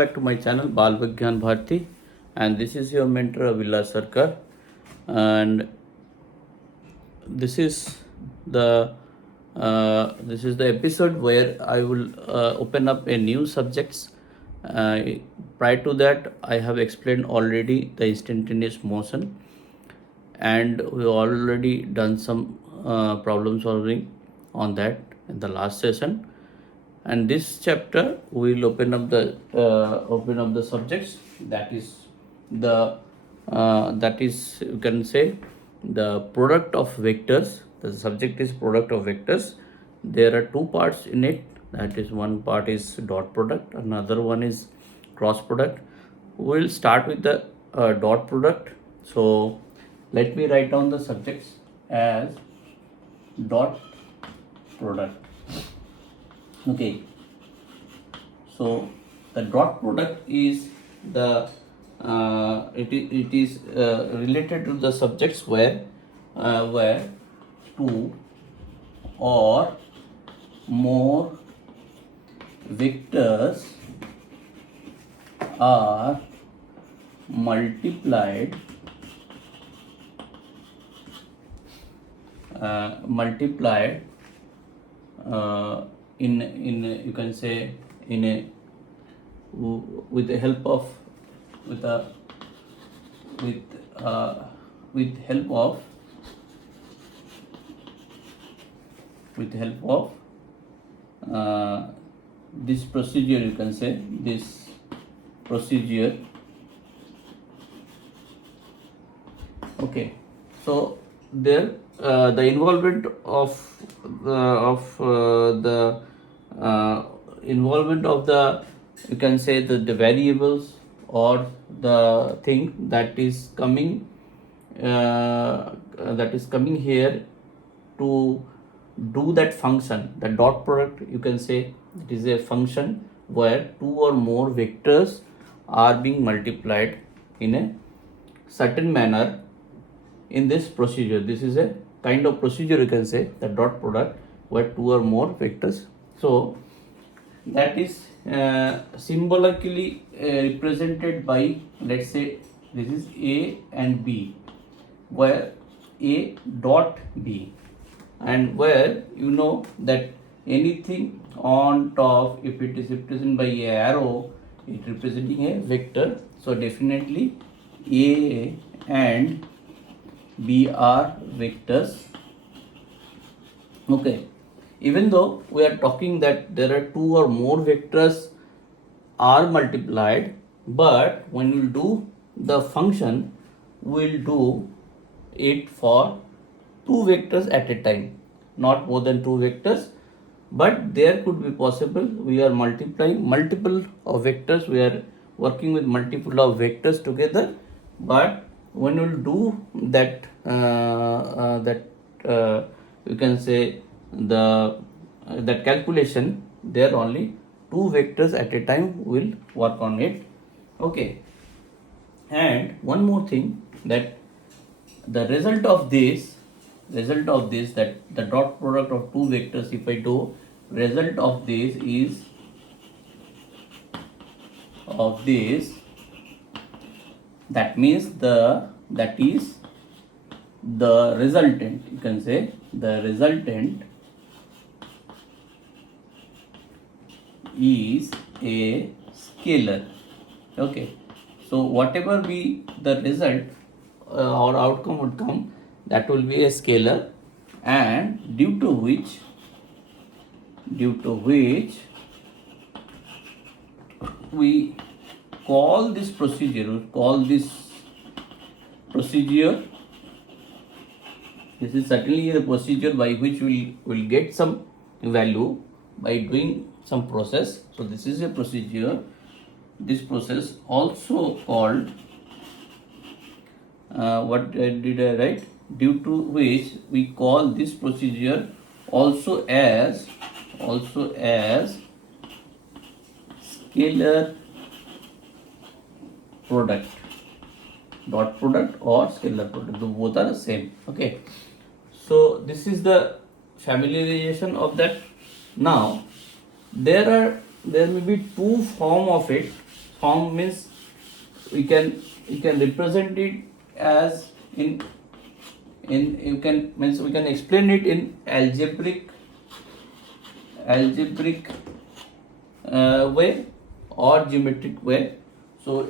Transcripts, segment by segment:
back to my channel Bal Vigyan Bharti, and this is your mentor Avila Sarkar, and this is the episode where I will open up a new subjects. Prior to that, I have explained already the instantaneous motion, and we already done some problem solving on that in the last session. And this chapter we will open up the subjects, that is you can say the product of vectors. The subject is product of vectors. There are two parts in it, that is one part is dot product, another one is cross product. We will start with the dot product. So let me write down the subjects as dot product. Okay, so the dot product is the it is related to the subjects where two or more vectors are multiplied in you can say in a with the help of with help of this procedure, you can say this procedure. Okay, so there the involvement of the involvement of the, you can say the variables or the thing that is coming here to do that function. The dot product, you can say it is a function where two or more vectors are being multiplied in a certain manner in this procedure. This is a kind of procedure, you can say, the dot product where two or more vectors. So that is symbolically represented by, let's say this is A and B, where A dot B, and where you know that anything on top, if it is represented by a arrow, it representing a vector. So definitely A and B are vectors. Okay, even though we are talking that there are two or more vectors are multiplied, but when we do the function, we will do it for two vectors at a time, not more than two vectors. But there could be possible we are multiplying multiple of vectors, we are working with multiple of vectors together, but when we will do that you can say that calculation, there only two vectors at a time will work on it. Okay, and one more thing, that the result of this that the dot product of two vectors, if I do, result of this is that means that is the resultant, you can say the resultant is a scalar. Okay, so whatever be the result or outcome would come, that will be a scalar, and due to which we call this procedure, this is certainly the procedure by which we will get some value by doing some process. So this is a procedure, this process also called what did I write? Due to which we call this procedure also as scalar product. Dot product or scalar product, both are the same. Okay, so this is the familiarization of that. Now there may be two form of it. form means we can represent it as in you can means we can explain it in algebraic way or geometric way. So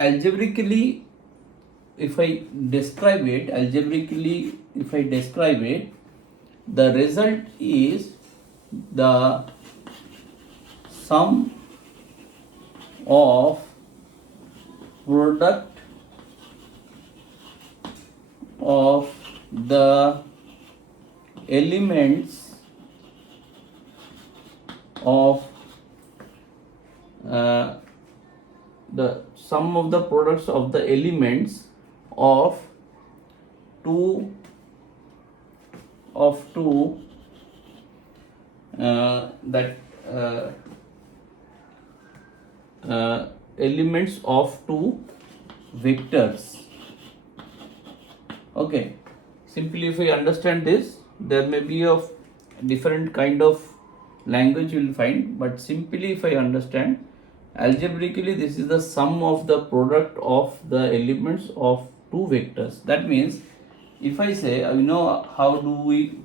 algebraically, if I describe it, the result is the sum of product of the elements of the sum of the products of the elements of two that elements of two vectors. Okay, simply if we understand this, there may be of different kind of language you will find, but simply if I understand, algebraically this is the sum of the product of the elements of two vectors. That means if I say, how do we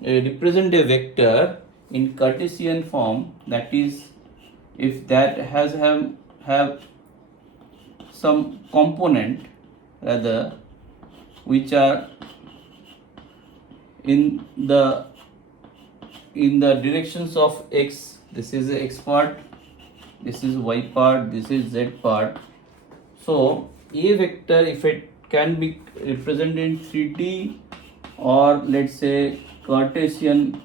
represent a vector in Cartesian form, that is if that have some component rather which are in the directions of x. This is the x part, this is y part, this is z part. So a vector, if it can be represented in 3D or let's say Cartesian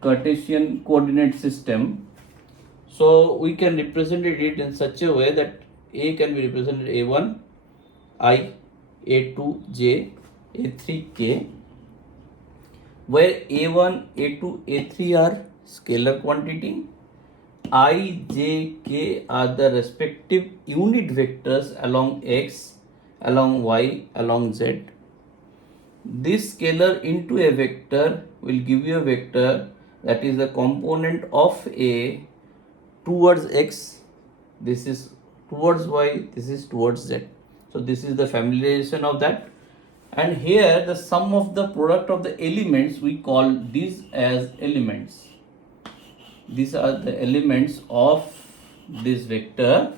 coordinate system, so we can represent it in such a way that a can be represented a1 I, a2 j, a3 k, where a1, a2, a3 are scalar quantity, I, j, k are the respective unit vectors along x, along y, along z. This scalar into a vector will give you a vector that is the component of a towards x, this is towards y, this is towards z. So this is the familiarization of that. And here the sum of the product of the elements, we call these as elements. These are the elements of this vector,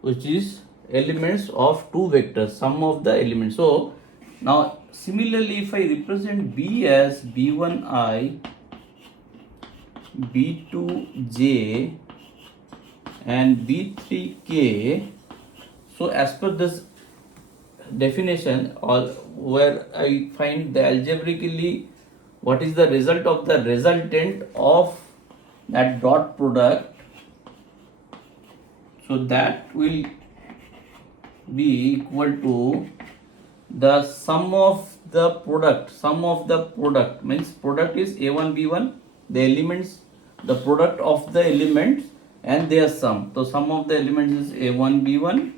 which is elements of two vectors, sum of the elements. So now similarly, if I represent b as b1i, b2j and b3k, so as per this definition, or where I find the algebraically what is the result of the resultant of that dot product, so that will be equal to the sum of the product means product is a1 b1, the elements, the product of the elements and their sum. So sum of the elements is a1 b1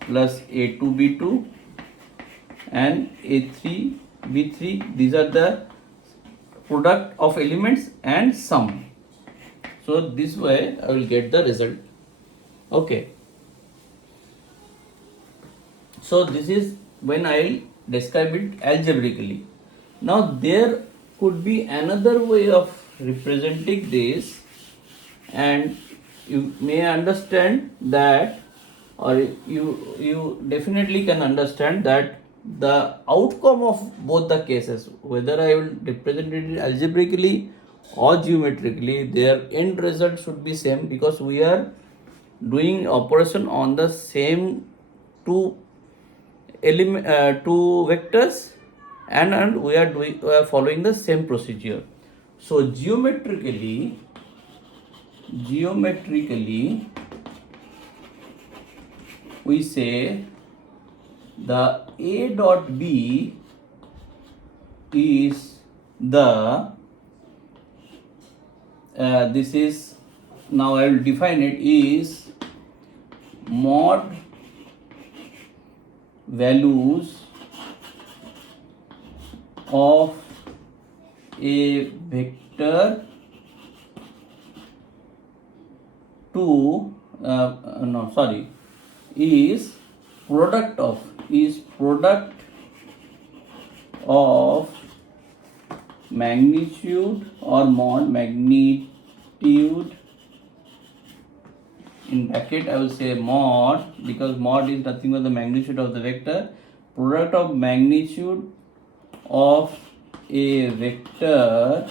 plus a2 b2 and a3 b3. These are the product of elements and sum. So this way I will get the result. Okay, so this is when I describe it algebraically. Now there could be another way of representing this, and you may understand that, or you definitely can understand that the outcome of both the cases, whether I will represent it algebraically or geometrically, their end result should be same, because we are doing operation on the same two vectors, and we are following the same procedure. So geometrically we say the a dot b is the this is, now I will define it, is mod values of a vector to no sorry is product of magnitude or mod magnitude, in bracket I will say mod, because mod is nothing but the magnitude of the vector. Product of magnitude of a vector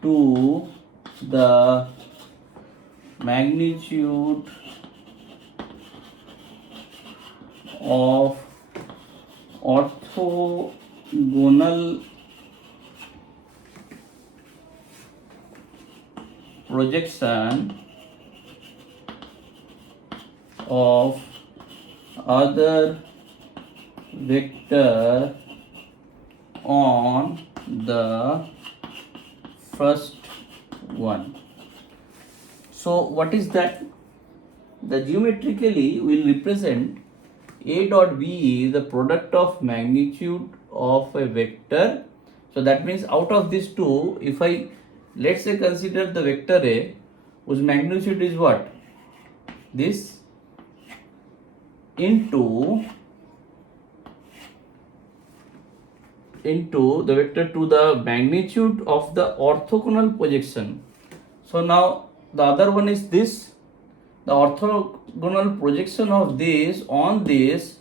to the magnitude of orthogonal projection of other vector on the first one. So what is that? The geometrically will represent A dot B is the product of magnitude of a vector. So that means out of these two, if I let's say consider the vector A whose magnitude is what? This into the vector to the magnitude of the orthogonal projection. So now the other one is this. The orthogonal projection of this on this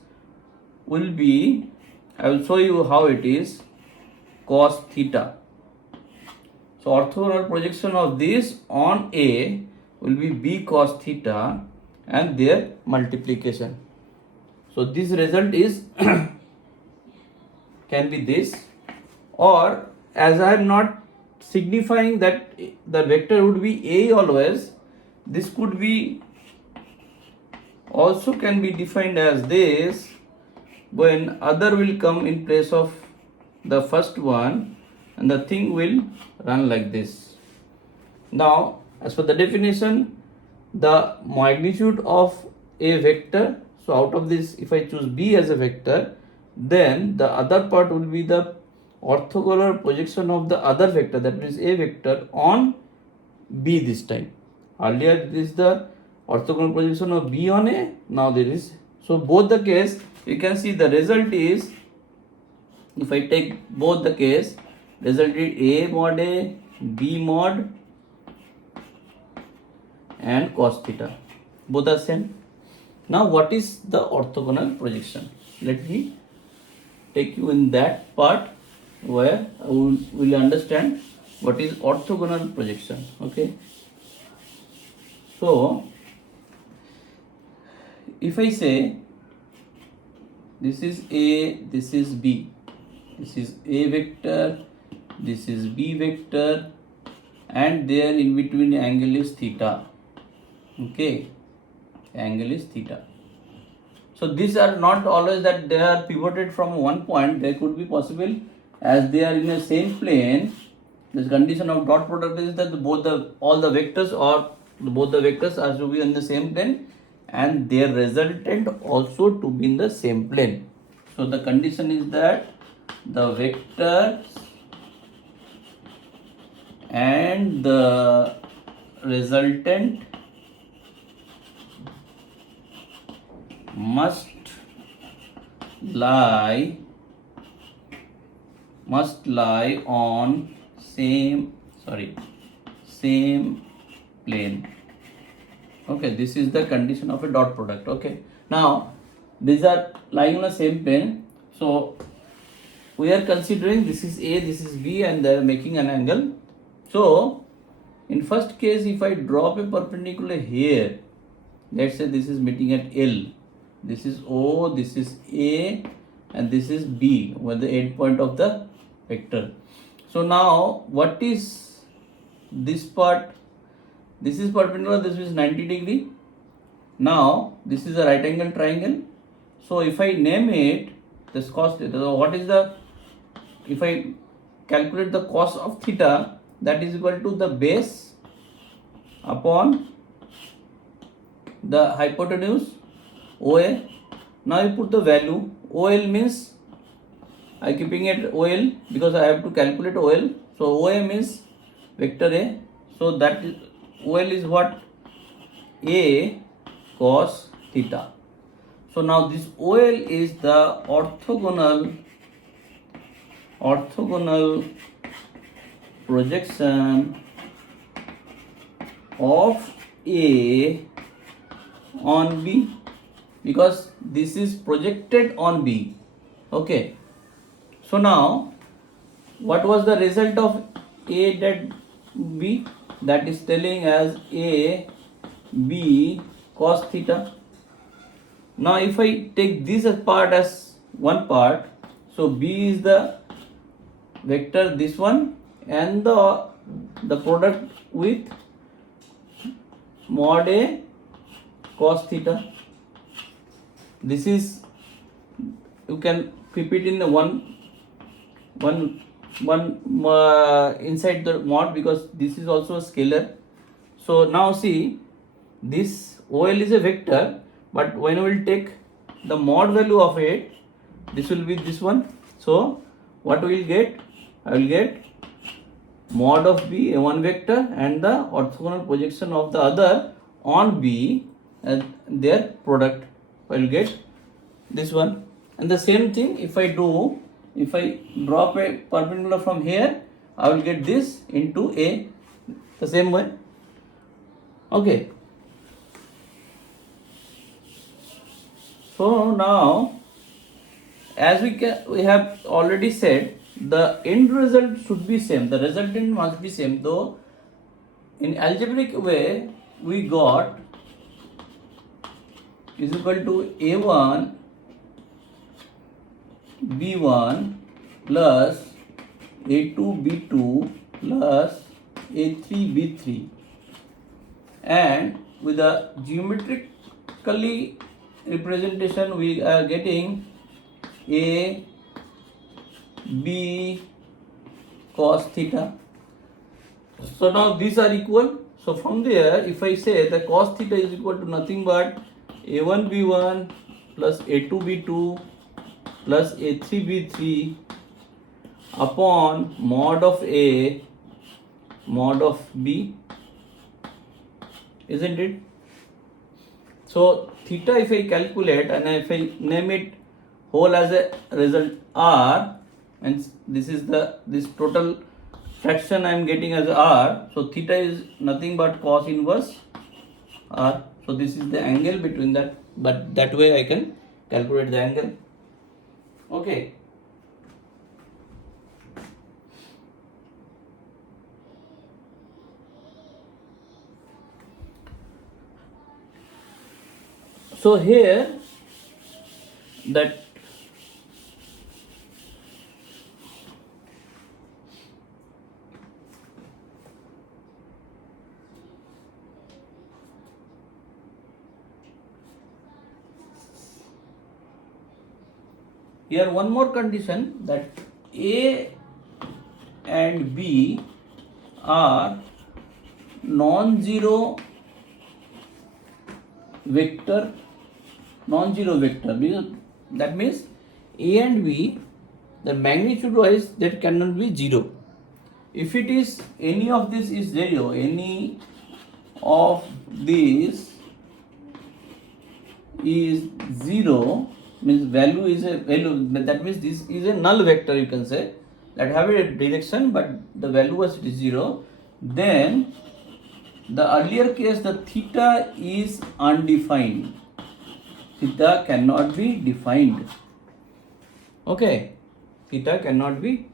will be, I will show you how it is, cos theta. So orthogonal projection of this on A will be B cos theta and their multiplication. So this result is can be this, or as I am not signifying that the vector would be A always, this could be also can be defined as this when other will come in place of the first one and the thing will run like this. Now as per the definition, the magnitude of a vector, so out of this if I choose B as a vector, then the other part will be the orthogonal projection of the other vector, that means A vector on B this time. Earlier this is the orthogonal projection of B on A, now there is, so both the case you can see the result is, if I take both the case, result is A mod A, B mod and cos theta, both are same. Now what is the orthogonal projection? Let me take you in that part where I will understand what is orthogonal projection. Okay, so if I say this is A, this is B, this is A vector, this is B vector, and there in between angle is theta. Okay, angle is theta. So these are not always that they are pivoted from one point. They could be possible as they are in the same plane. This condition of dot product is that all the vectors or both the vectors are to be in the same plane and their resultant also to be in the same plane. So the condition is that the vectors and the resultant must lie on same plane. Okay, this is the condition of a dot product. Okay, now these are lying on the same plane, so we are considering this is A, this is B, and they are making an angle. So in first case, if I drop a perpendicular here, let's say this is meeting at L, this is O, this is A, and this is B, where the end point of the vector. So now what is this part? This is perpendicular, this is 90 degree. Now this is a right angle triangle. So if I name it this cos theta, what is the, if I calculate the cos of theta, that is equal to the base upon the hypotenuse OA. Now you put the value. OL means I keeping it OL because I have to calculate OL. So OA means vector A. So that OL is what? A cos theta. So now this OL is the orthogonal projection of A on B, because this is projected on B. Okay. So now what was the result of A that B? That is telling as A B cos theta. Now if I take this as part as one part, so B is the vector, this one, and the product with mod A cos theta. This is, you can keep it in one inside the mod, because this is also a scalar. So now see, this OL is a vector, but when we will take the mod value of it, this will be this one. So what we will get? I will get mod of B, a one vector, and the orthogonal projection of the other on B, and their product. I will get this one. And the same thing if I drop a perpendicular from here, I will get this into A, the same way. Okay. So now, as we have already said, the end result should be same. The resultant must be same. Though in algebraic way we got is equal to A1 B1 plus A2 B2 plus A3 B3, and with the geometrically representation we are getting A B cos theta. So now these are equal. So from there, if I say the cos theta is equal to nothing but A1 B1 plus A2 B2 plus A3 B3 upon mod of A mod of B, isn't it? So theta, if I calculate and if I name it whole as a result R, and this is this total fraction I am getting as R, so theta is nothing but cos inverse R. So this is the angle between that, but that way I can calculate the angle. Okay. So here that here one more condition, that A and B are non-zero vector, because that means A and B, the magnitude wise that cannot be zero. If it is any of this is zero, any of this is zero, means value is a value, that means this is a null vector, you can say, that have a direction but the value was zero, then the earlier case the theta is undefined. Theta cannot be defined. Okay, theta cannot be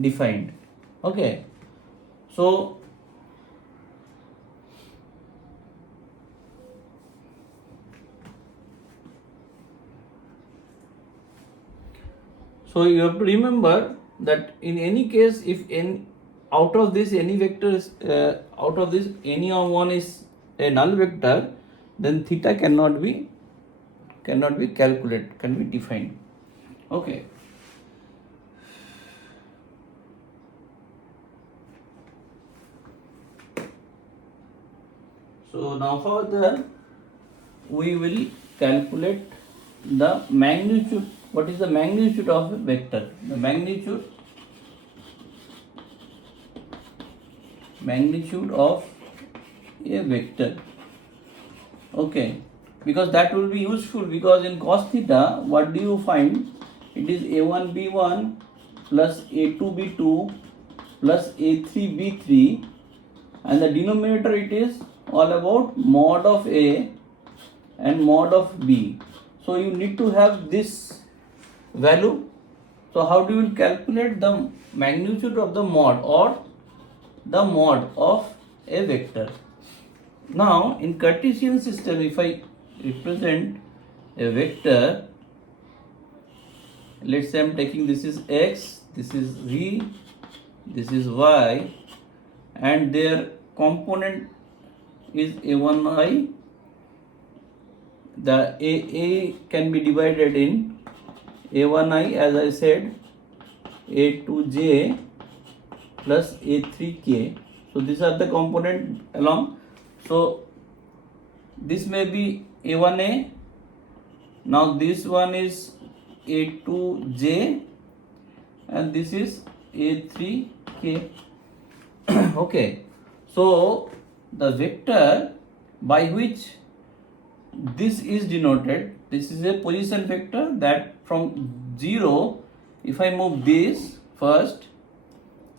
defined. Okay, so you have to remember that in any case, if out of this any vector is out of this any of one is a null vector, then theta cannot be calculated, can be defined. Okay. So now further we will calculate the magnitude. What is the magnitude of a vector? The magnitude of a vector. Okay, because that will be useful, because in cos theta, what do you find? It is a1 b1 plus a2 b2 plus a3 b3, and the denominator it is all about mod of a and mod of b. So you need to have this value. So how do you calculate the magnitude of the mod or the mod of a vector? Now in Cartesian system, if I represent a vector, let's say I'm taking this is x, this is v, this is y, and their component is a1i. The a can be divided in a1i, as I said, a2j plus a3k. So these are the component along. So this may be a1a. Now this one is a2j and this is a3k. Okay, so the vector by which this is denoted, this is a position vector, that from 0, if I move this first,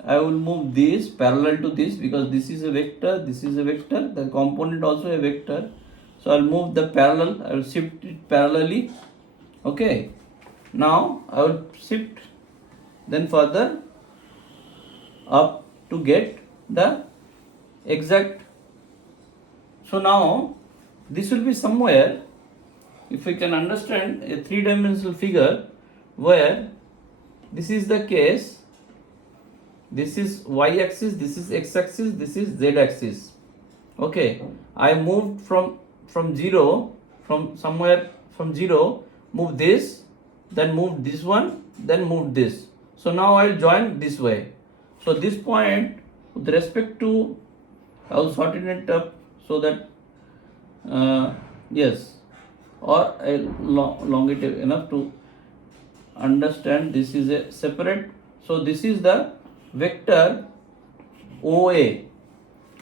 I will move this parallel to this, because this is a vector, this is a vector, the component also a vector. So I'll move the parallel, I will shift it parallelly. Okay, now I will shift then further up to get the exact. So now this will be somewhere, if we can understand a three-dimensional figure where this is the case, this is y-axis, this is x-axis, this is z-axis. Okay, I moved from 0, from somewhere from 0, move this, then move this one, then move this. So now I will join this way. So this point with respect to, I will shorten it up so that yes, or I long it enough to understand. This is a separate. So this is the vector OA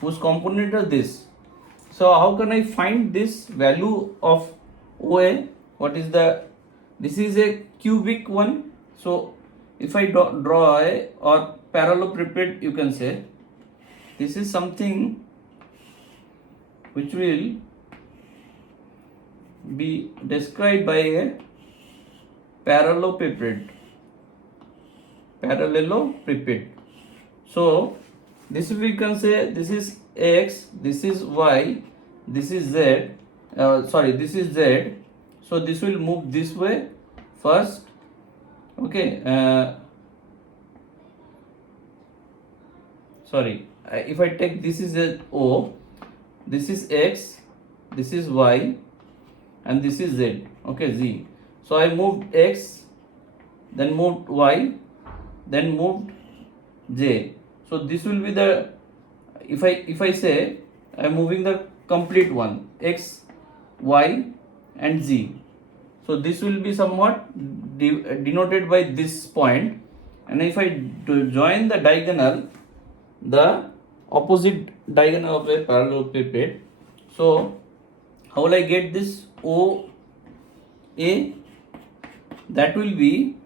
whose component is this. So how can I find this value of OA? What is the, this is a cubic one. So if I draw a or parallelepiped, you can say, this is something which will be described by a parallelepiped. So this we can say, this is x, this is y, this is z, this is z. So this will move this way first. Okay, if I take, this is a O, this is x, this is y, and this is z. Okay, z. So I moved x, then moved y, then moved j. So this will be the, if I say I am moving the complete one, x, y, and z. So this will be somewhat denoted by this point, and if I join the diagonal, the opposite diagonal of a parallelepiped, so how will I get this OA? That will be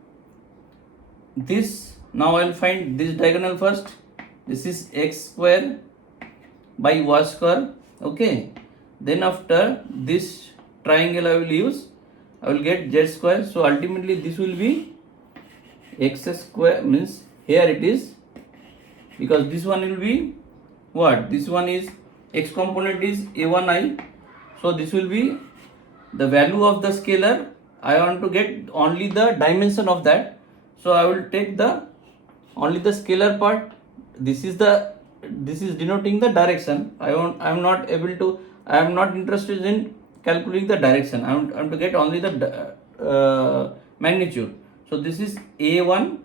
this. Now I will find this diagonal first. This is x square by y square. Okay, then after this triangle I will use, I will get z square. So ultimately this will be x square, means here it is, because this one will be what? This one is x component is a1i. So this will be the value of the scalar. I want to get only the dimension of that. So I will take the only the scalar part. This is denoting the direction. I am not interested in calculating the direction. I want to get only the magnitude. So this is a1,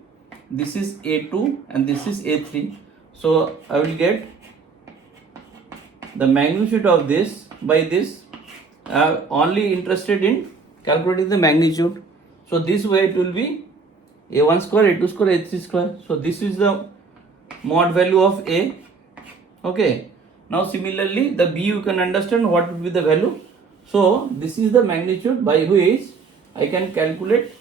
this is a2, and this is a3. So I will get the magnitude of this by this. I am only interested in calculating the magnitude. So this way it will be a1 square, a2 square, a3 square. So this is the mod value of a. Okay, Now similarly the b, you can understand what will be the value. So this is the magnitude by which I can calculate.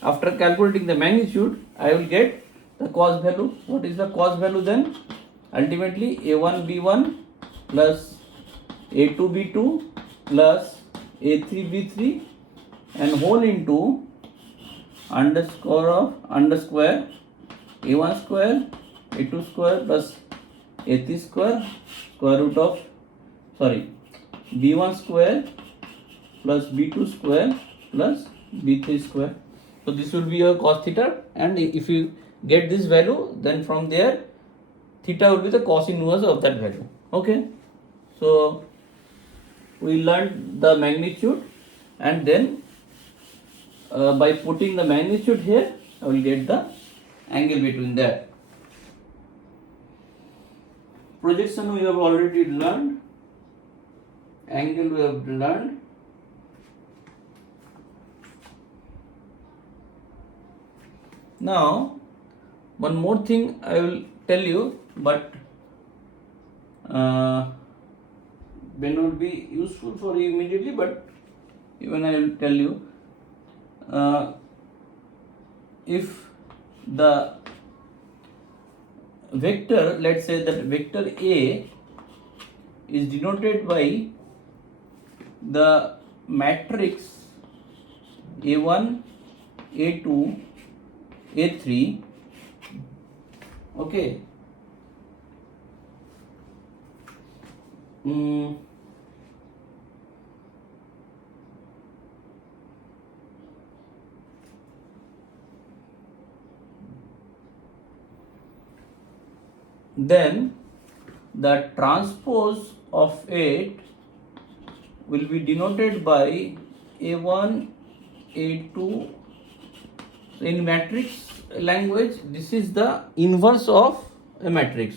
After calculating the magnitude, I will get the cos value. What is the cos value then? Ultimately a1 b1 plus a2 b2 plus a3 b3 and whole into underscore a1 square a2 square plus a3 square square root of b1 square plus b2 square plus b3 square. So this will be your cos theta, and if you get this value, then from there theta will be the cos inverse of that value. Okay, so we learned the magnitude, and then by putting the magnitude here, I will get the angle between that. Projection we have already learned, angle we have learned. Now one more thing I will tell you, but may not be useful for you immediately, but even I will tell you, if the vector, let's say that vector A is denoted by the matrix A1, A2, A3, okay, then the transpose of it will be denoted by A1, A2. In matrix language, this is the inverse of a matrix,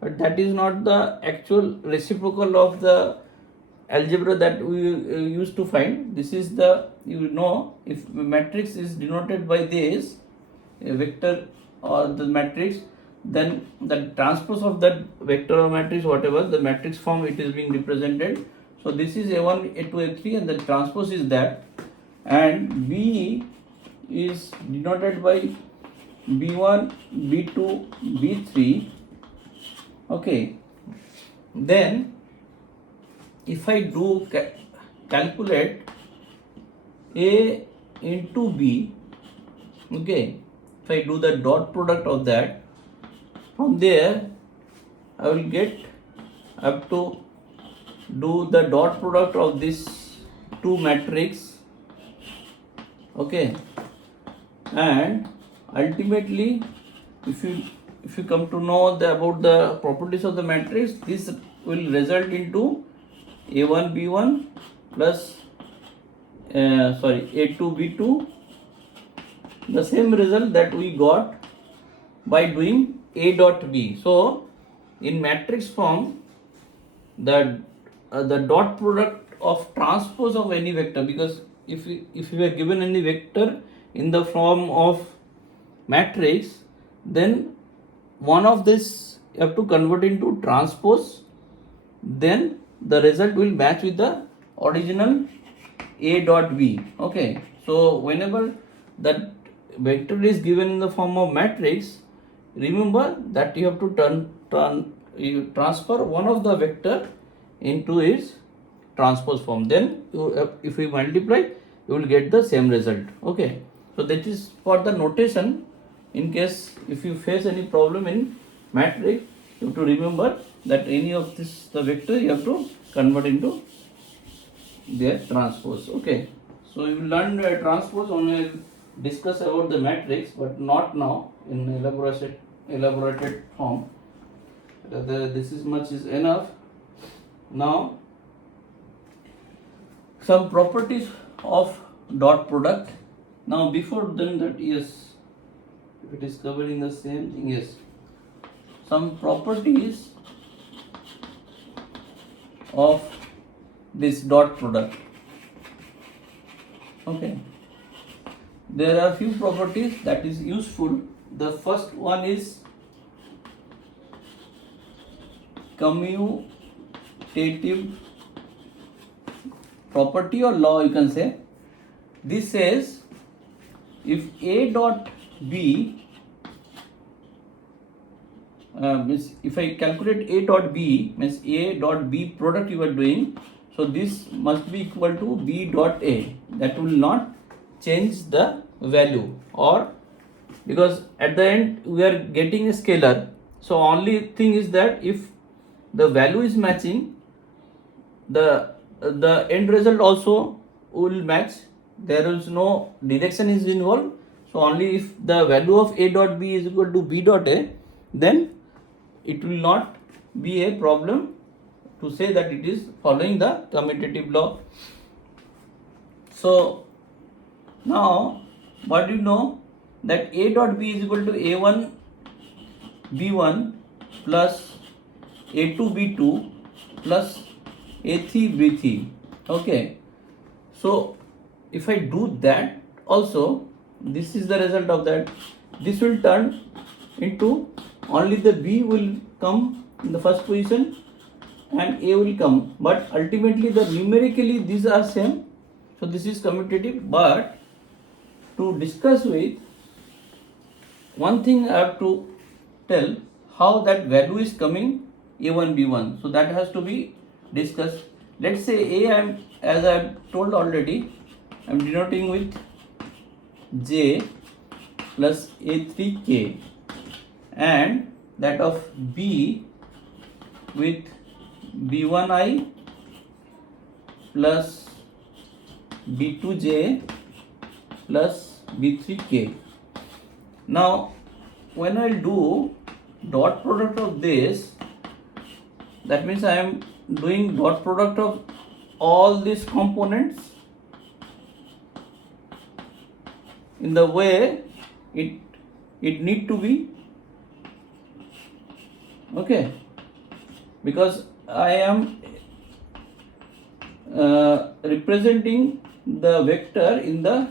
but that is not the actual reciprocal of the algebra that we used to find. This is the, you know, if matrix is denoted by this a vector or the matrix, then the transpose of that vector or matrix, whatever the matrix form it is being represented. So this is a1, a2, a3, and the transpose is that, and b is denoted by b1, b2, b3. Okay, then if I do calculate a into b, okay, if I do the dot product of that, from there I will get, I have to do the dot product of this two matrix, okay, and ultimately if you come to know about the properties of the matrix, this will result into a1 b1 plus a2 b2, the same result that we got by doing a dot b. So in matrix form, the dot product of transpose of any vector, because if you are given any vector in the form of matrix, then one of this you have to convert into transpose, then the result will match with the original a dot b. Okay, so whenever that vector is given in the form of matrix, remember that you have to you transfer one of the vector into its transpose form, then if we multiply, you will get the same result. Okay, so that is for the notation. In case if you face any problem in matrix, you have to remember that any of this the vector you have to convert into their transpose. Okay, so you will learn transpose when we discuss about the matrix, but not now in elaborated form. This is much is enough. Now some properties of dot product. Now before then that, yes, if it is covering the same thing, yes, some properties of this dot product. Okay, there are few properties that is useful. The first one is commutative property or law, you can say. This says if A dot B means if I calculate A dot B, means A dot B product you are doing, so this must be equal to B dot A. That will not change the value, or because at the end we are getting a scalar, so only thing is that if the value is matching, the end result also will match. There is no direction is involved, so only if the value of A dot B is equal to B dot A, then it will not be a problem to say that it is following the commutative law. So now what do you know, that A dot B is equal to A1 B1 plus A2 B2 plus A3 B3. Okay, so if I do that also, this is the result of that. This will turn into only the B will come in the first position and A will come, but ultimately the numerically these are same, so this is commutative. But to discuss with, one thing I have to tell how that value is coming A1 B1, so that has to be discussed. Let's say A, as I have told already, I am denoting with J plus A3K, and that of B with B1I plus B2J plus B3K. Now when I do dot product of this, that means I am doing dot product of all these components in the way it need to be. Okay, because I am representing the vector in the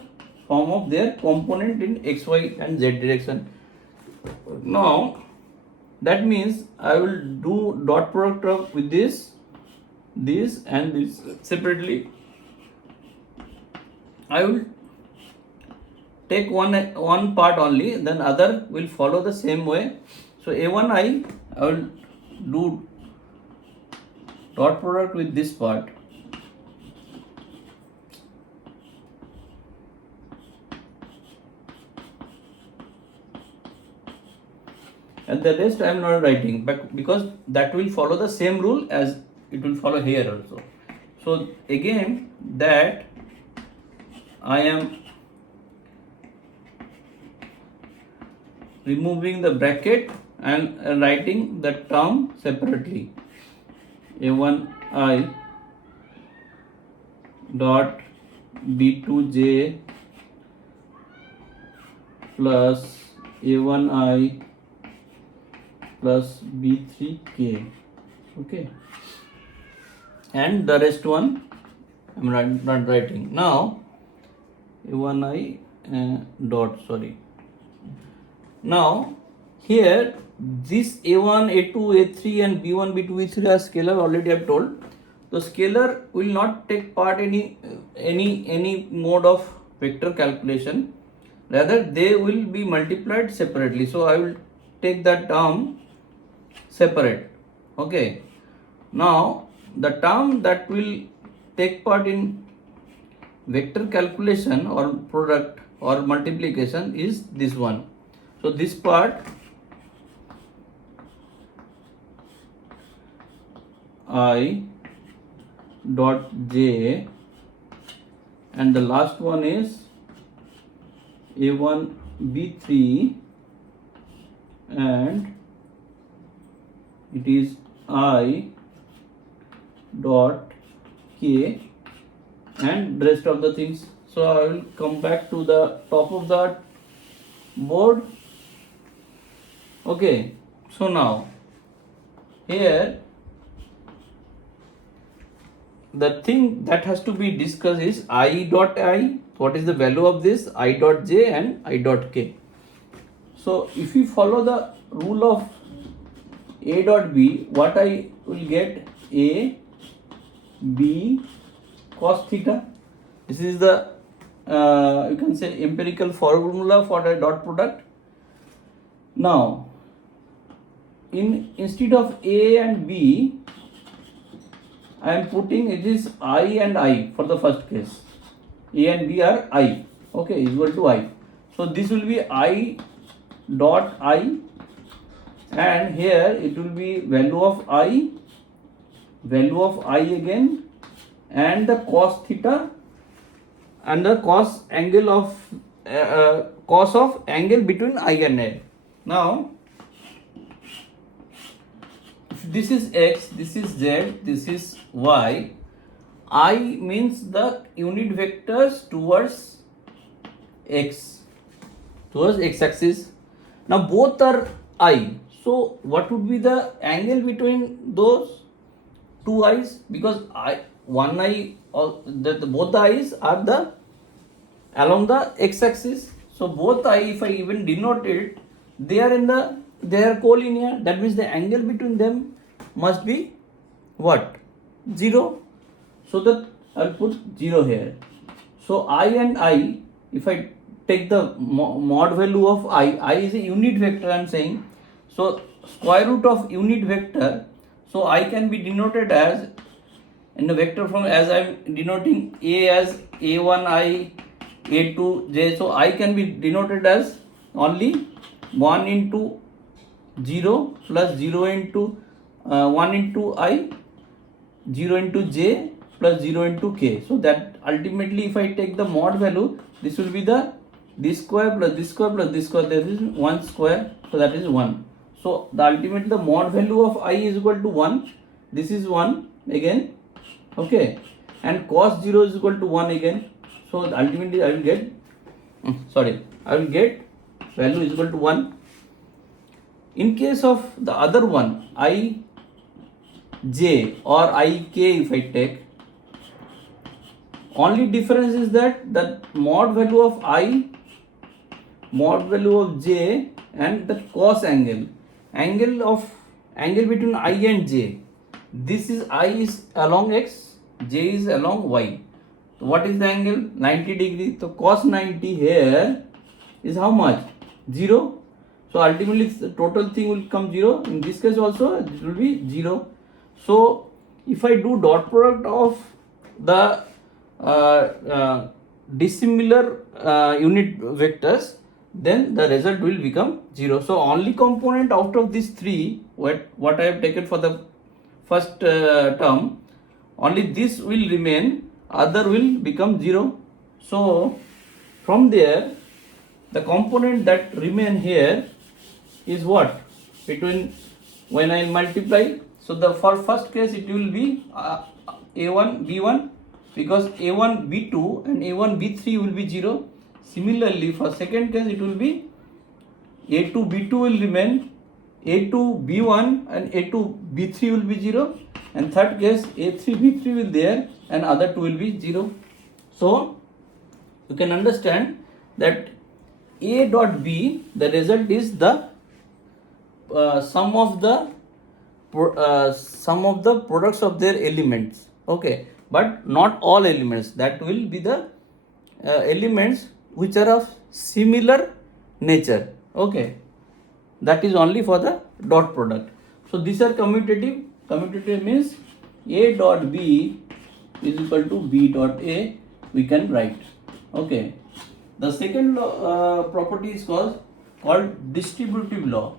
form of their component in x, y and z direction. Now that means I will do dot product of with this and this separately. I will take one part only, then other will follow the same way. So A1I will do dot product with this part, and the rest I am not writing, but because that will follow the same rule as it will follow here also. So again that I am removing the bracket and writing the term separately. A1I dot B2J plus A1I plus B3K. Okay, and the rest one I am not writing. Now A1I dot, sorry. Now here this A1, A2, A3 and B1, B2, B3 are scalar, already I have told. So scalar will not take part any mode of vector calculation, rather they will be multiplied separately. So I will take that term separate. Okay, now the term that will take part in vector calculation or product or multiplication is this one. So this part I dot J, and the last one is A1 B3, and it is I dot K, and rest of the things. So I will come back to the top of the board. Okay, so now here the thing that has to be discussed is I dot I, what is the value of this, I dot J and I dot K. So if you follow the rule of A dot B, what I will get A B cos theta. This is the you can say empirical formula for the dot product. Now instead of A and B, I am putting it is I and I for the first case. A and B are I, okay, equal to I. So this will be I dot I, and here it will be value of I again, and the cos theta and the cos angle of cos of angle between I and A. Now if this is X, this is Z, this is Y, I means the unit vectors towards X axis. Now both are I, so what would be the angle between those two eyes? Because one eye, both the eyes are along the X axis, so both eye, if I even denote it, they are collinear. That means the angle between them must be what? 0. So that I'll put 0 here. So I and I, if I take the mod value of I is a unit vector, I am saying. So square root of unit vector, so I can be denoted as in the vector form, as I am denoting A as A1I, A2J. So I can be denoted as only 1 into 0 plus 0 into 1 into I, 0 into J plus 0 into K. So that ultimately if I take the mod value, this will be this square plus this square plus this square, that is 1 square, so that is 1. So the ultimate the mod value of I is equal to 1. This is 1 again, okay, and cos 0 is equal to 1 again. So ultimately I will get value is equal to 1. In case of the other one, I j or I k, if I take, only difference is that the mod value of I, mod value of j, and the cos angle between I and j. This is I is along x, j is along y. So what is the angle? 90 degree. So cos 90 here is how much? 0. So ultimately the total thing will come 0. In this case also it will be 0. So if I do dot product of the dissimilar unit vectors, then the result will become 0. So only component out of these three, what I have taken for the first term, only this will remain, other will become 0. So from there the component that remain here is what? Between when I multiply, so the for first case it will be A1 B1, because A1 B2 and A1 B3 will be 0. Similarly for second case it will be A2 B2 will remain, A2 B1 and A2 B3 will be 0, and third case A3 B3 will there and other two will be 0. So you can understand that A dot B, the result is the sum of the products of their elements, okay, but not all elements. That will be the elements which are of similar nature, okay. That is only for the dot product. So these are commutative. Commutative means A dot B is equal to B dot A, we can write, okay. The second property is called distributive law.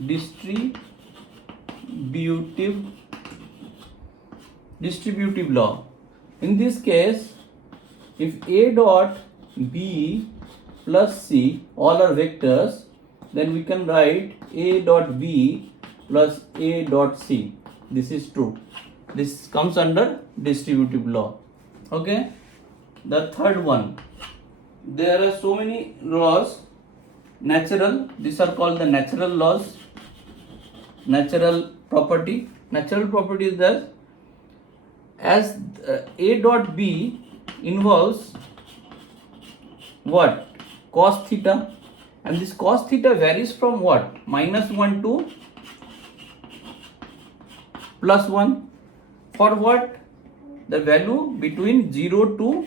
Distributive law. In this case, if A dot B plus C all are vectors, then we can write A dot B plus A dot C. This is true. This comes under distributive law, okay. The third one, there are so many laws, natural, these are called the natural laws. Natural property is that as A dot B involves what? Cos theta, and this cos theta varies from what? -1 to plus 1. For what? The value between 0 to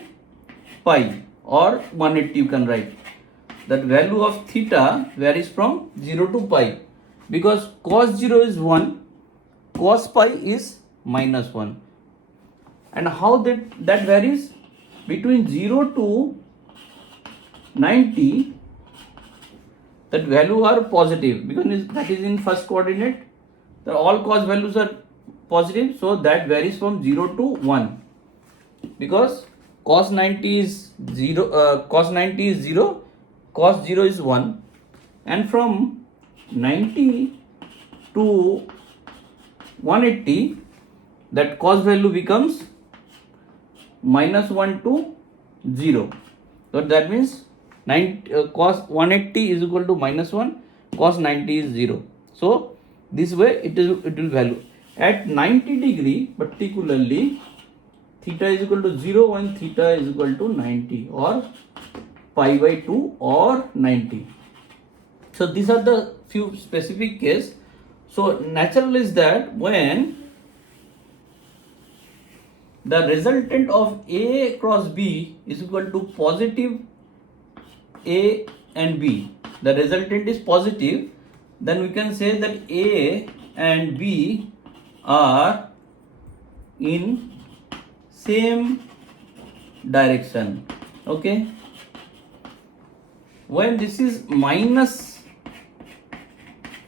pi or 180 you can write. That value of theta varies from 0 to pi, because cos 0 is 1, cos pi is minus 1. And how that varies? Between 0 to 90, that value are positive, because that is in first coordinate. All cos values are positive, so that varies from 0 to 1, because cos 90 is 0, cos 90 is 0, cos 0 is 1, and from 90 to 180, that cos value becomes minus 1 to 0. So that means cos 180 is equal to minus 1, cos 90 is 0. So this way it will value at 90 degree, particularly theta is equal to 0 when theta is equal to 90, or pi by 2 or 90. So these are the few specific case. So natural is that when the resultant of A cross B is equal to positive A and B, the resultant is positive, then we can say that A and B are in same direction. Okay. When this is minus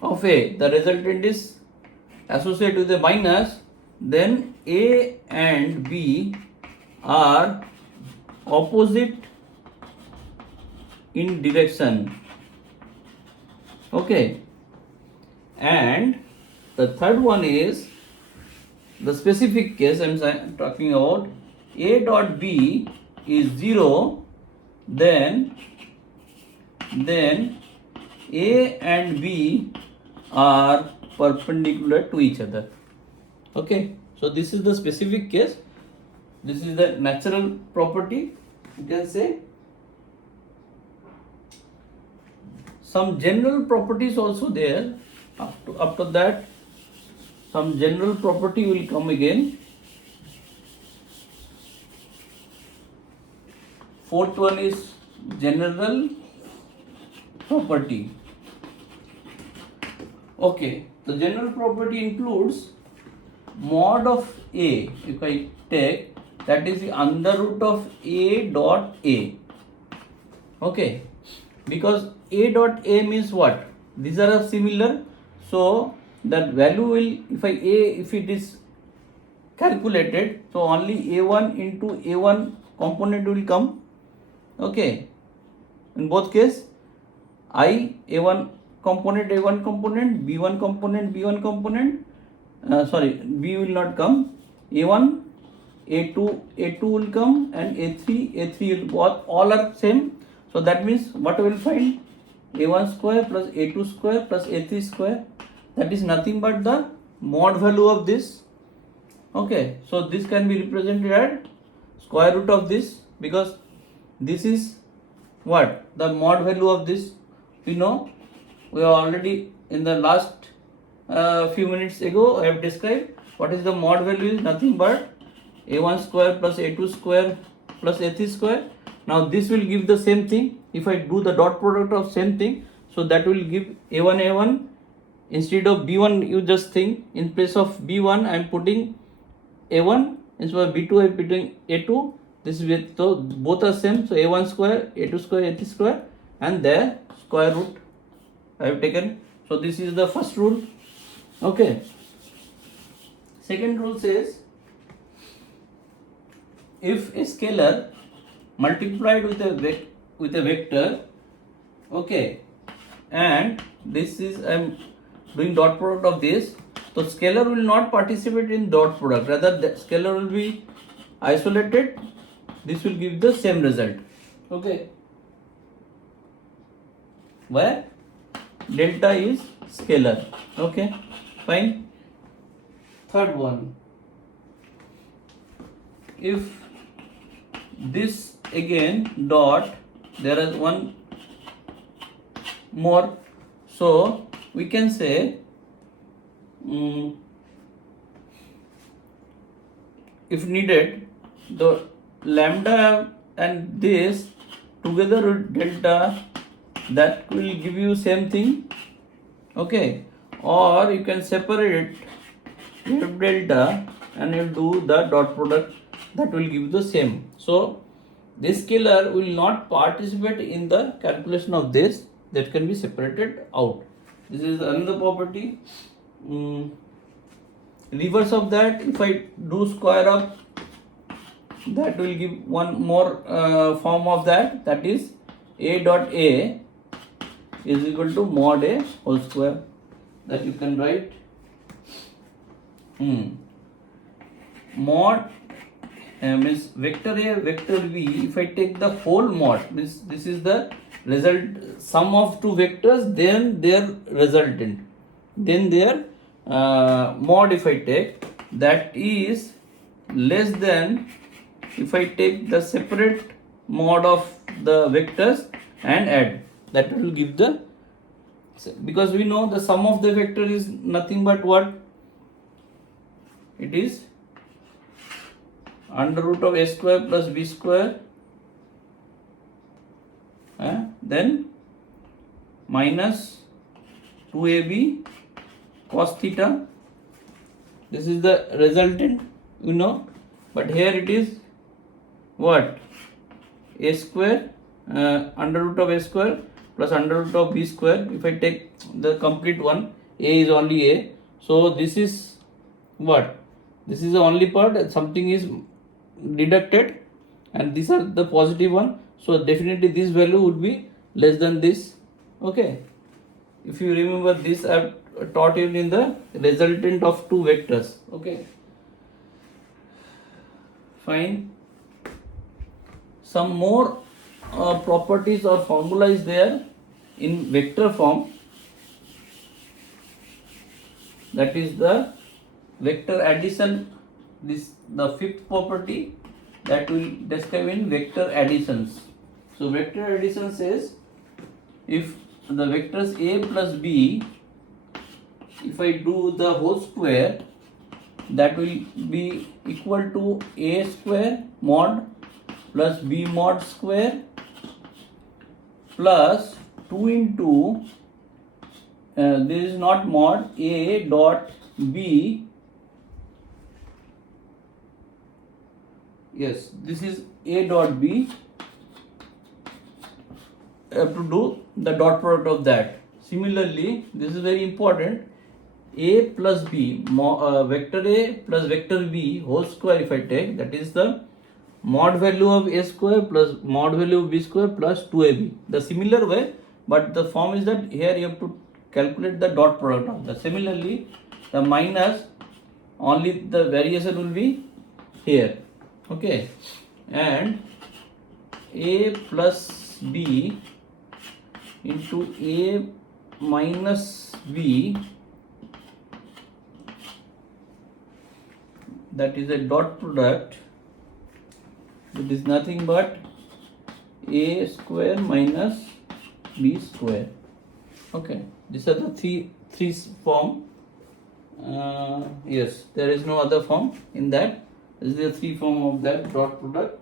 of A, the resultant is associated with a minus, then A and B are opposite in direction. Okay. And the third one is the specific case I am talking about. A dot B is 0, then A and B are perpendicular to each other. Okay, so this is the specific case. This is the natural property, you can say. Some general properties also there. After that, some general property will come again. Fourth one is general property. Okay, the general property includes mod of A. If I take, that is the under root of A dot A. Okay, because A dot A means what? These are similar, so that value will, if it is calculated, so only A1 into A1 component will come. Okay, in both case, A1 component, B1 component, B will not come. A1, A2 will come, and A3 will both all are same. So that means what we will find? A1 square plus A2 square plus A3 square. That is nothing but the mod value of this. Okay, so this can be represented as square root of this, because this is what? The mod value of this. We know, we are already in the last few minutes ago I have described what is the mod value is nothing but A1 square plus A2 square plus A3 square. Now this will give the same thing. If I do the dot product of same thing, so that will give A1. Instead of B1, you just think, in place of B1 I am putting A1, instead of B2 I am putting A2. This is so both are same, so A1 square, A2 square, A3 square, and their square root I have taken. So this is the first rule. Okay. Second rule says, if a scalar multiplied with a vector, okay, and this is I am doing dot product of this, so scalar will not participate in dot product, rather the scalar will be isolated. This will give the same result. Okay, where delta is scalar. Okay, fine. Third one, if this again dot, there is one more, so we can say if needed, the lambda and this together with delta, that will give you same thing. Okay, or you can separate f delta and you do the dot product, that will give the same. So this scalar will not participate in the calculation of this, that can be separated out. This is another property. Reverse of that, if I do square up, that will give one more form of that, that is a dot a is equal to mod a whole square, that you can write mod means vector a vector b. If I take the whole mod, means this is the result sum of two vectors, then their resultant, then their mod, if I take, that is less than if I take the separate mod of the vectors and add, that will give the, because we know the sum of the vector is nothing but what? It is under root of a square plus b square, then minus 2ab cos theta. This is the resultant, you know, but here it is what? A square under root of a square plus under root of b square. If I take the complete one, a is only a, so this is what? This is the only part, something is deducted, and these are the positive one, so definitely this value would be less than this. Okay, if you remember this, I have taught you in the resultant of two vectors. Okay, fine. Some more properties or formula is there in vector form, that is the vector addition. This the fifth property that will describe in vector additions. So vector addition says, if the vectors a plus b, if I do the whole square, that will be equal to a square mod plus b mod square plus 2 into this is not mod, a dot b, yes, this is a dot b. I have to do the dot product of that. Similarly, this is very important, a plus b, vector a plus vector b whole square, if I take, that is the mod value of a square plus mod value of b square plus 2ab. The similar way, but the form is that here you have to calculate the dot product of that. Similarly, the minus, only the variation will be here. Okay, and a plus b into a minus b, that is a dot product. It is nothing but a square minus b square. Okay, these are the three form. Yes, there is no other form in that. This is the three form of that dot product.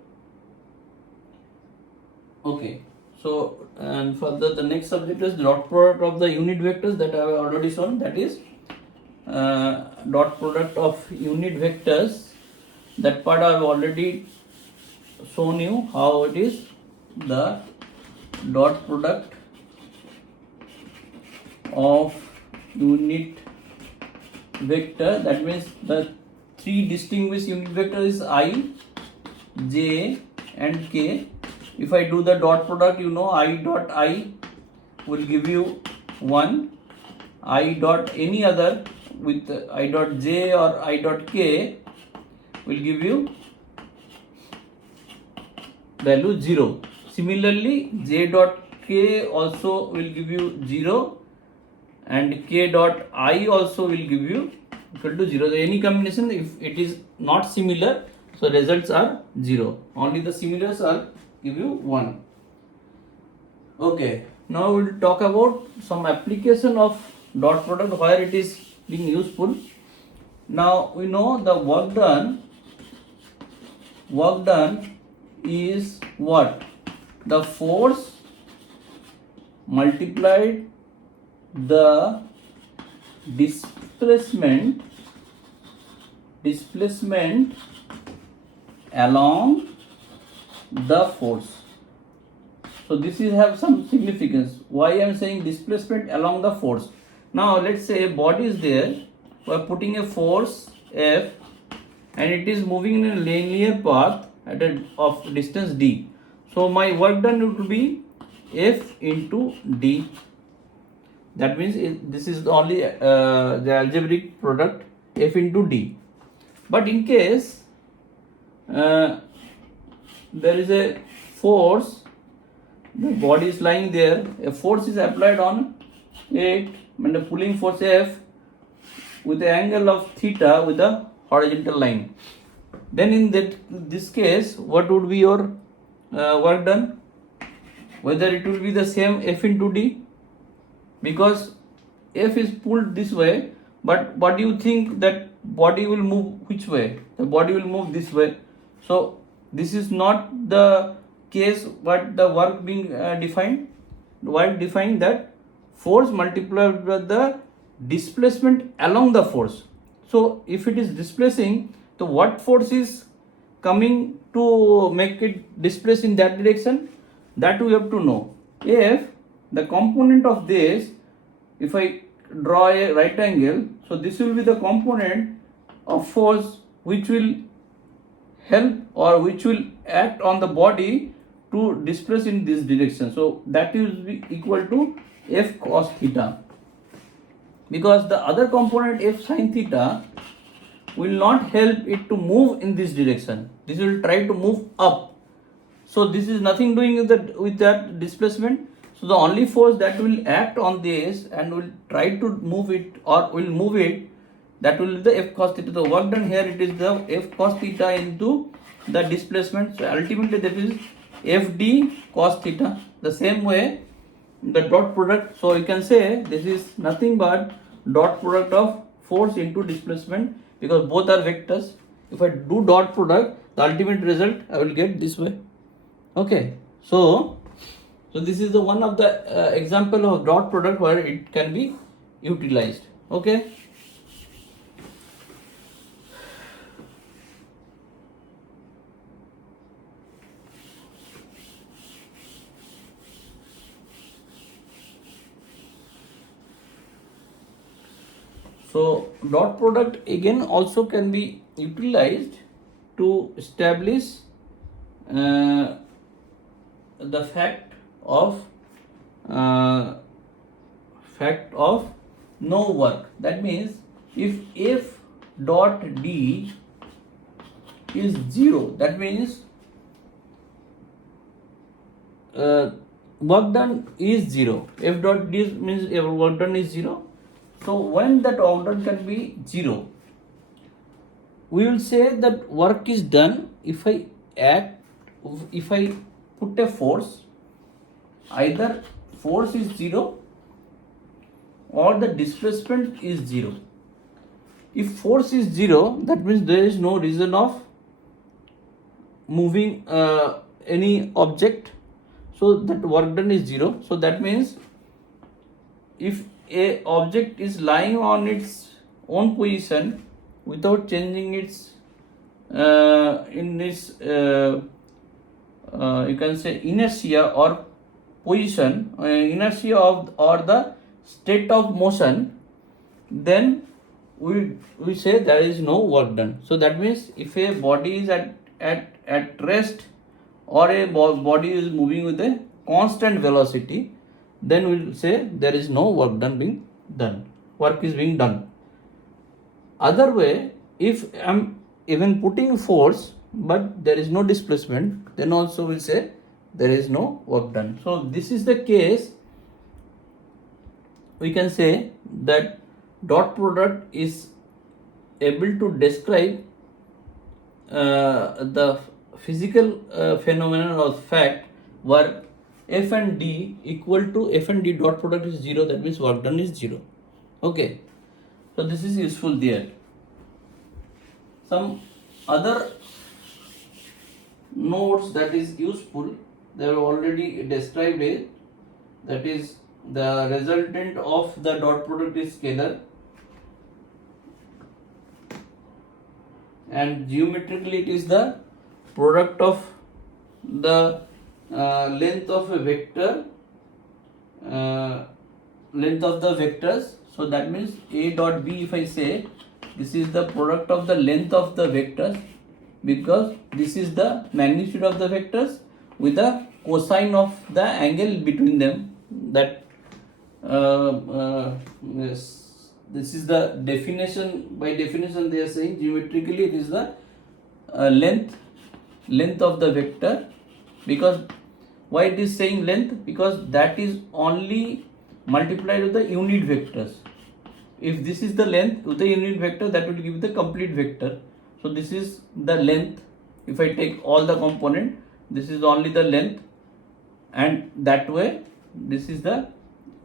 Okay, so and further the next subject is dot product of the unit vectors, that I have already shown, that is dot product of unit vectors. That part I have already shown you how it is, the dot product of unit vector. That means the three distinguished unit vectors is I, j and k. If I do the dot product, you know, I dot I will give you 1, I dot any other with I dot j or I dot k will give you value 0. Similarly, j dot k also will give you 0 and k dot I also will give you equal to 0. So any combination, if it is not similar, so results are 0. Only the similars are give you 1. Okay, now we will talk about some application of dot product where it is being useful. Now we know the work done work done is what? The force multiplied the displacement along the force. So this is have some significance. Why I am saying displacement along the force? Now let's say a body is there. We are putting a force F and it is moving in a linear path at a of distance d. So my work done would be F into d. That means this is only the algebraic product F into d. But in case there is a force, the body is lying there, a force is applied on it and a pulling force F with the angle of theta with the horizontal line. Then in this case, what would be your work done? Whether it will be the same F into d, because F is pulled this way, but what do you think that body will move which way? The body will move this way. So this is not the case what the work being defined. What defined that force multiplied by the displacement along the force. So if it is displacing, so what force is coming to make it displace in that direction? That we have to know. If the component of this, if I draw a right angle, so this will be the component of force which will help or which will act on the body to displace in this direction. So that is equal to F cos theta, because the other component F sin theta will not help it to move in this direction. This will try to move up. So this is nothing doing with that displacement. So the only force that will act on this and will try to move it or will move it, that will be the F cos theta. The work done here, it is the F cos theta into the displacement. So ultimately that is Fd cos theta. The same way the dot product. So you can say this is nothing but dot product of force into displacement, because both are vectors. If I do dot product, the ultimate result I will get this way. Okay, so this is the one of the example of dot product where it can be utilized. Okay. So dot product again also can be utilized to establish the fact of no work. That means if F dot D is 0, that means work done is 0. F dot D means work done is 0. So when that work done can be 0, we will say that work is done if I put a force, either force is 0 or the displacement is 0. If force is 0, that means there is no reason of moving any object, so that work done is 0. So that means if a object is lying on its own position without changing its in this you can say inertia or position, inertia of or the state of motion, then we say there is no work done. So that means if a body is at rest or a body is moving with a constant velocity, then we will say there is no work done work is being done. Other way, if I am even putting force but there is no displacement, then also we will say there is no work done. So this is the case. We can say that dot product is able to describe the physical phenomenon or fact where F and D equal to F and D dot product is 0, that means work done is 0. Okay, so this is useful there. Some other notes that is useful, they have already described it. That is, the resultant of the dot product is scalar, and geometrically it is the product of the length of a vector, length of the vectors. So that means A dot B, if I say, this is the product of the length of the vectors, because this is the magnitude of the vectors with the cosine of the angle between them. That yes, this is the definition. By definition, they are saying geometrically it is the length of the vector. Because why it is saying length? Because that is only multiplied with the unit vectors. If this is the length with the unit vector, that will give the complete vector. So this is the length. If I take all the component, this is only the length, and that way this is the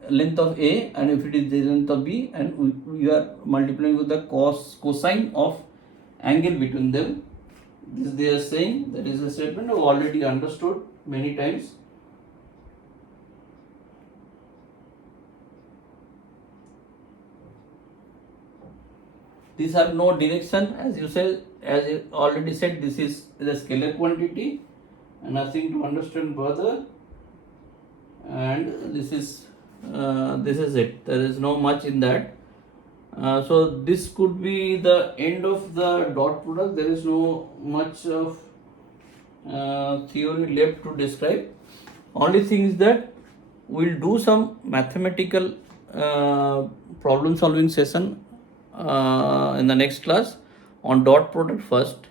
length of A, and if it is the length of B, and we are multiplying with the cosine of angle between them. This they are saying, that is a statement I have already understood many times. These have no direction, as you said, as you already said, this is the scalar quantity and nothing to understand further. And this is it. There is no much in that. So this could be the end of the dot product. There is no much of theory left to describe. Only thing is that we'll do some mathematical problem solving session in the next class on dot product first.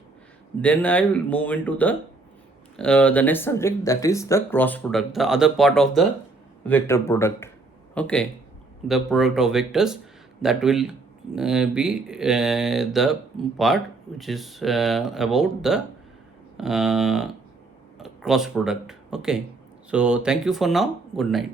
Then I will move into the next subject, that is the cross product, the other part of the vector product. Okay, the product of vectors, that will be the part which is about the cross product. Okay, so thank you for now. Good night.